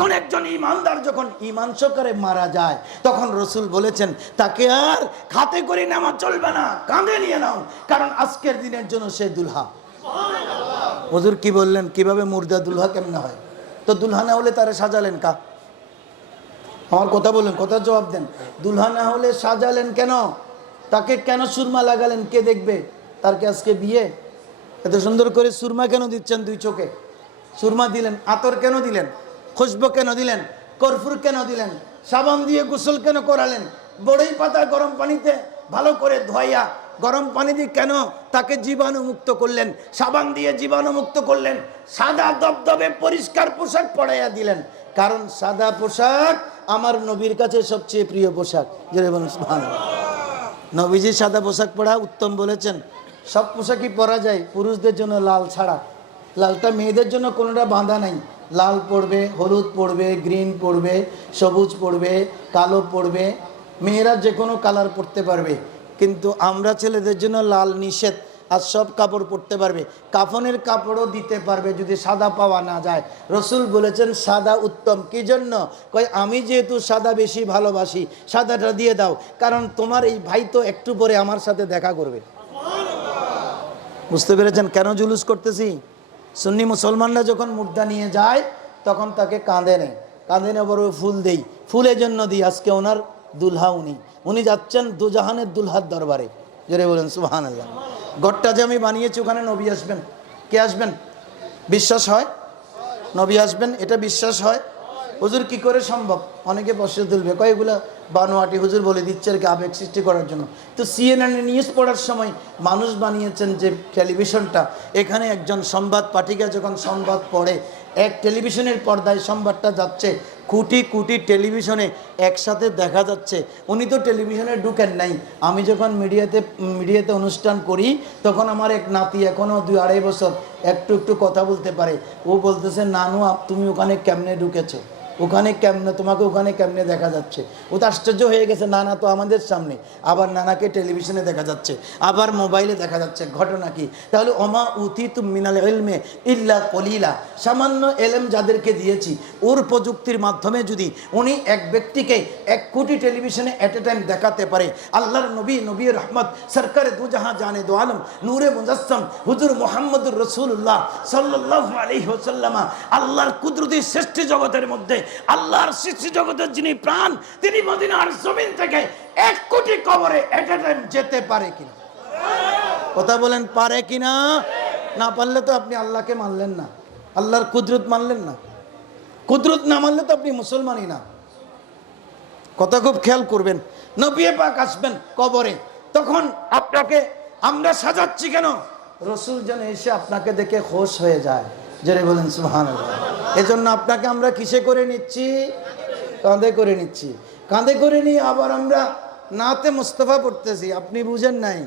তখন একজন ইমানদার যখন ইমান সহকারে মারা যায়, তখন রসুল বলেছেন, তাকে আর খাতে করে নেওয়া চলবে না, কাঁধে নিয়ে নাও। কারণ আজকের দিনের জন্য সে দুলহা। হুজুর কি বললেন? কীভাবে মুর্দা দুলহা কেমনে হয়? তো দুলহা না হলে তারা সাজালেন কা? আমার কথা বললেন, কথার জবাব দেন। দুলহা না হলে সাজালেন কেন? তাকে কেন সুরমা লাগালেন? কে দেখবে? তার কি আজকে বিয়ে? এত সুন্দর করে সুরমা কেন দিচ্ছেন দুই চোখে? সুরমা দিলেন, আতর কেন দিলেন? খুশবো কেন দিলেন? কর্ফুর কেন দিলেন? সাবান দিয়ে গোসল কেন করালেন? বড়ই পাতা গরম পানিতে ভালো করে ধোয়াইয়া গরম পানি দিয়ে কেন তাকে জীবাণুমুক্ত করলেন? সাবান দিয়ে জীবাণুমুক্ত করলেন? সাদা দবদবে পরিষ্কার পোশাক পরাইয়া দিলেন। কারণ সাদা পোশাক আমার নবীর কাছে সবচেয়ে প্রিয় পোশাক। নবীজি সাদা পোশাক পরা উত্তম বলেছেন। সব পোশাকই পরা যায়। পুরুষদের জন্য লাল ছাড়া। লালটা মেয়েদের জন্য কোনোটা বাঁধা নাই। লাল পড়বে হলুদ পড়বে গ্রিন পড়বে সবুজ পড়বে কালো পড়বে। মেয়েরা যে কোনো কালার পরতে পারবে। কিন্তু আমরা ছেলেদের জন্য লাল নিষেধ আর সব কাপড় পরতে পারবে। কাফনের কাপড়ও দিতে পারবে যদি সাদা পাওয়া না যায়। রসুল বলেছেন সাদা উত্তম। কি জন্য? কয় আমি যেহেতু সাদা বেশি ভালোবাসি সাদাটা দিয়ে দাও। কারণ তোমার এই ভাই তো একটু পরে আমার সাথে দেখা করবে। বুঝতে পেরেছেন কেন জুলুস করতেছি? সুন্নি মুসলমানরা যখন মুদ্রা নিয়ে যায়, তখন তাকে কাঁদে নেয় কাঁদে নেবার ফুল দেই। ফুলের জন্য দিই আজকে ওনার দুলহা উনি। উনি যাচ্ছেন দুজাহানের দুলহার দরবারে। জোরে বলেন সুহান আল্লাহ ঘরটা যে আমি বানিয়েছি, ওখানে নবী আসবেন। কে আসবেন? বিশ্বাস হয়? নবী আসবেন, এটা বিশ্বাস হয়। হুজুর কি করে সম্ভব? অনেকে প্রশ্ন তুলবে কয়েকগুলো বানোয়াটি হুজুর বলে দিচ্ছে আর কি আবেগ সৃষ্টি করার জন্য। তো সিএনএন নিউজ পড়ার সময় মানুষ বানিয়েছেন যে টেলিভিশনটা এখানে একজন সংবাদ পাঠিকা যখন সংবাদ পড়ে, এক টেলিভিশনের পর্দায় সংবাদটা যাচ্ছে, কোটি কোটি টেলিভিশনে একসাথে দেখা যাচ্ছে। উনি তো টেলিভিশনে ঢুকেন নাই। আমি যখন মিডিয়াতে মিডিয়াতে অনুষ্ঠান করি, তখন আমার এক নাতি এখনও দুই আড়াই বছর একটু একটু কথা বলতে পারে। ও বলতেছে, নানু তুমি ওখানে কেমনে ঢুকেছো? ওখানে কেমনে, তোমাকে ওখানে কেমনে দেখা যাচ্ছে? ও তো আশ্চর্য হয়ে গেছে, নানা তো আমাদের সামনে। আবার নানাকে টেলিভিশনে দেখা যাচ্ছে, আবার মোবাইলে দেখা যাচ্ছে, ঘটনা কি? তাহলে অমা উতি মিনাল এলমে ইল্লা কলিলা। সামান্য এলেম যাদেরকে দিয়েছি, ওর প্রযুক্তির মাধ্যমে যদি উনি এক ব্যক্তিকে এক কোটি টেলিভিশনে অ্যাট এ টাইম দেখাতে পারে, আল্লাহর নবী নবী রহমত, সরকারে দুজাহা জানে দো আলম, নূরে মুজাসম, হুজুর মোহাম্মদুর রসুল্লাহ সাল্লাহ আলী হোসাল্লামা আল্লাহর কুদরতি সৃষ্টি জগতের মধ্যে আল্লাহর সৃষ্টি জগতের যিনি প্রাণ, তিনি মদিনার জমিন থেকে এক কোটি কবরে যেতে পারে কিনা? কথা বলেন, পারে কিনা? না পারলে তো আপনি আল্লাহকে মানলেন না। আল্লাহর কুদরত মানলেন না। কুদরত না মানলে তো আপনি মুসলমানই না। কথা খুব খেয়াল করবেন। নবিয়ে পাক আসবেন কবরে। তখন আপনাকে আমরা সাজাচ্ছি কেন? রসুল যেন এসে আপনাকে দেখে খোশ হয়ে যায়। জেরে বলেন সুহান এজন্য আপনাকে আমরা কিসে করে নিচ্ছি? কাঁধে করে নিচ্ছি। কাঁধে করে নিয়ে আবার আমরা নাতে মোস্তফা পড়তেছি। আপনি বুঝেন নাই।